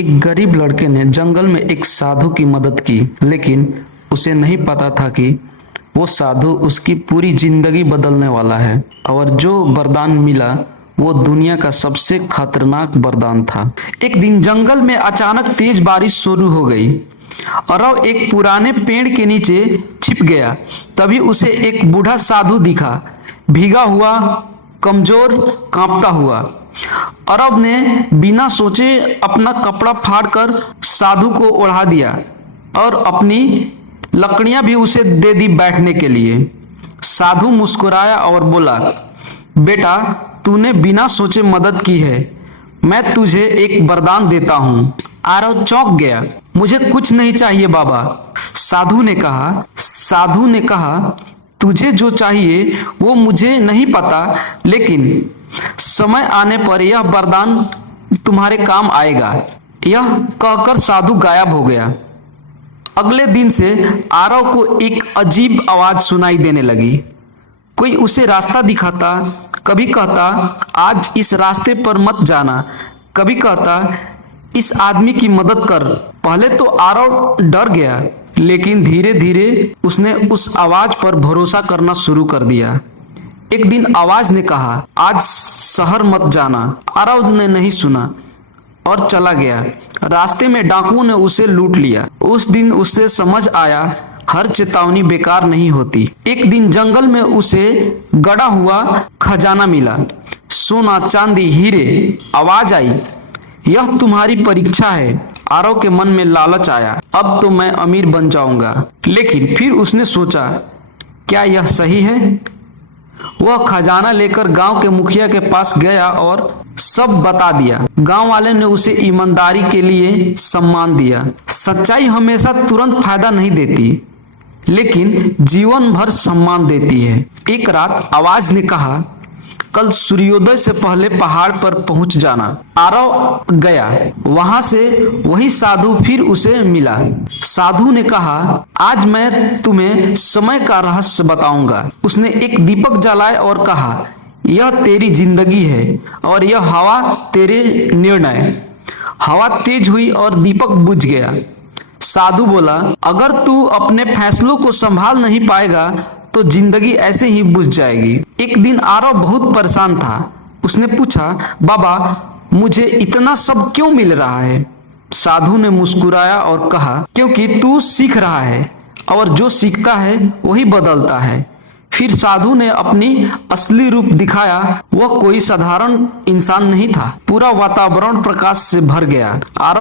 एक गरीब लड़के ने जंगल में एक साधु की मदद की, लेकिन उसे नहीं पता था कि वो साधु उसकी पूरी जिंदगी बदलने वाला है और जो वरदान मिला वो दुनिया का सबसे खतरनाक वरदान था। एक दिन जंगल में अचानक तेज बारिश शुरू हो गई और वह एक पुराने पेड़ के नीचे छिप गया। तभी उसे एक बूढ़ा साधु दिखा, भीगा हुआ, कमजोर, कांपता हुआ। अरब ने बिना सोचे अपना कपड़ा फाड़कर साधु को ओढ़ा दिया और अपनी लकड़ियां भी उसे दे दी बैठने के लिए। साधु मुस्कुराया और बोला, बेटा, तूने बिना सोचे मदद की है, मैं तुझे एक वरदान देता हूँ। आरव चौंक गया। मुझे कुछ नहीं चाहिए बाबा, साधु ने कहा, तुझे जो चाहिए वो मुझे नहीं पता, लेकिन समय आने पर यह वरदान तुम्हारे काम आएगा। यह कहकर साधु गायब हो गया। अगले दिन से आरव को एक अजीब आवाज सुनाई देने लगी। कोई उसे रास्ता दिखाता, कभी कहता आज इस रास्ते पर मत जाना, कभी कहता इस आदमी की मदद कर। पहले तो आरव डर गया, लेकिन धीरे धीरे उसने उस आवाज पर भरोसा करना शुरू कर दिया। एक दिन आवाज ने कहा, आज शहर मत जाना। आरव ने नहीं सुना और चला गया। रास्ते में डाकुओं ने उसे लूट लिया। उस दिन उसे समझ आया, हर चेतावनी बेकार नहीं होती। एक दिन जंगल में उसे गड़ा हुआ खजाना मिला, सोना, चांदी, हीरे। आवाज आई, यह तुम्हारी परीक्षा है। आरव के मन में लालच आया, अब तो मैं अमीर बन जाऊंगा। लेकिन फिर उसने सोचा, क्या यह सही है? वह खजाना लेकर गांव के मुखिया के पास गया और सब बता दिया। गांव वाले ने उसे ईमानदारी के लिए सम्मान दिया। सच्चाई हमेशा तुरंत फायदा नहीं देती, लेकिन जीवन भर सम्मान देती है। एक रात आवाज ने कहा, कल सूर्योदय से पहले पहाड़ पर पहुंच जाना। आरव गया। वहां से वही साधु फिर उसे मिला। साधु ने कहा, आज मैं तुम्हें समय का रहस्य बताऊंगा। उसने एक दीपक जलाया और कहा, यह तेरी जिंदगी है और यह हवा तेरे निर्णय। हवा तेज हुई और दीपक बुझ गया। साधु बोला, अगर तू अपने फैसलों को संभाल नहीं पाएगा तो जिंदगी ऐसे ही बुझ जाएगी। एक दिन आरव बहुत परेशान था। उसने पूछा, बाबा, मुझे इतना सब क्यों मिल रहा है? साधु ने मुस्कुराया और कहा, क्योंकि तू सीख रहा है और जो सीखता है वही बदलता है। फिर साधु ने अपनी असली रूप दिखाया। वह कोई साधारण इंसान नहीं था। पूरा वातावरण प्रकाश से भर गया। आरव